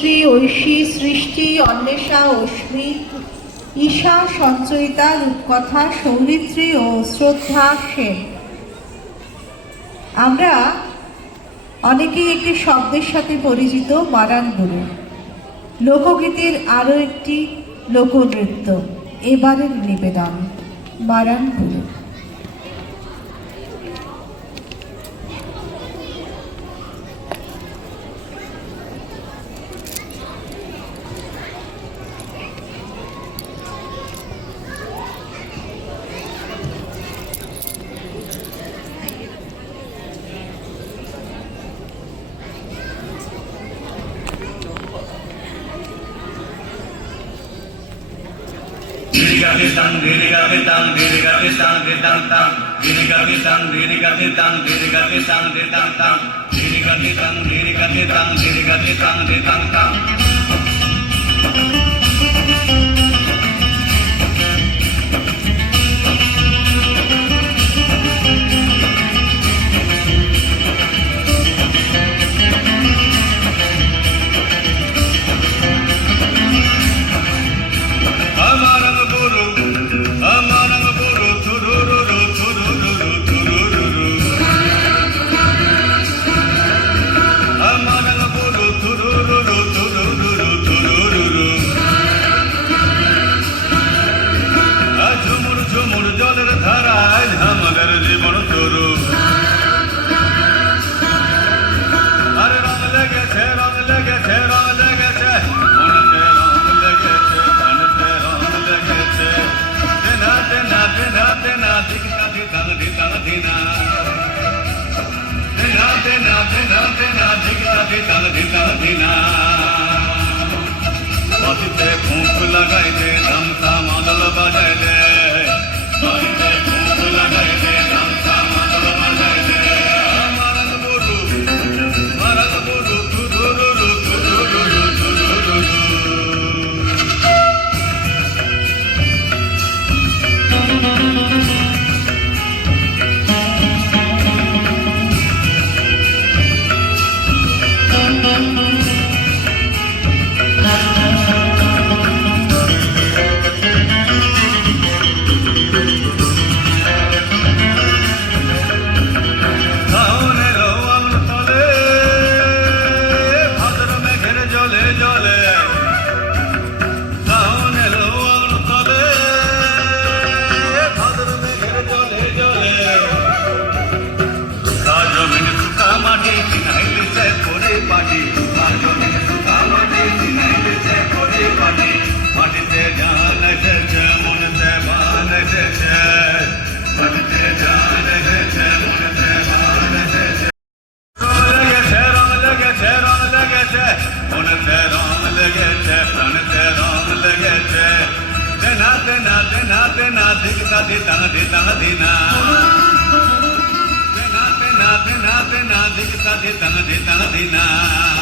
শ্রী ঐশী সৃষ্টি অন্বেষা অশ্মি ঈশা সঞ্চয়িতা রূপকথা সৌমিত্রী ও শ্রদ্ধা সেন। আমরা অনেকেই একটি শব্দের সাথে পরিচিত মারান গুরু। লোকগীতির আরও একটি লোকনৃত্য এবারের নিবেদন মারান গুরু। फूंक लगाई दे धमसा मादल बजाई दे फूंक लगाई दे धमसा मादल बजाई दे मारन बोलू दिखता दे तन दे तन दीना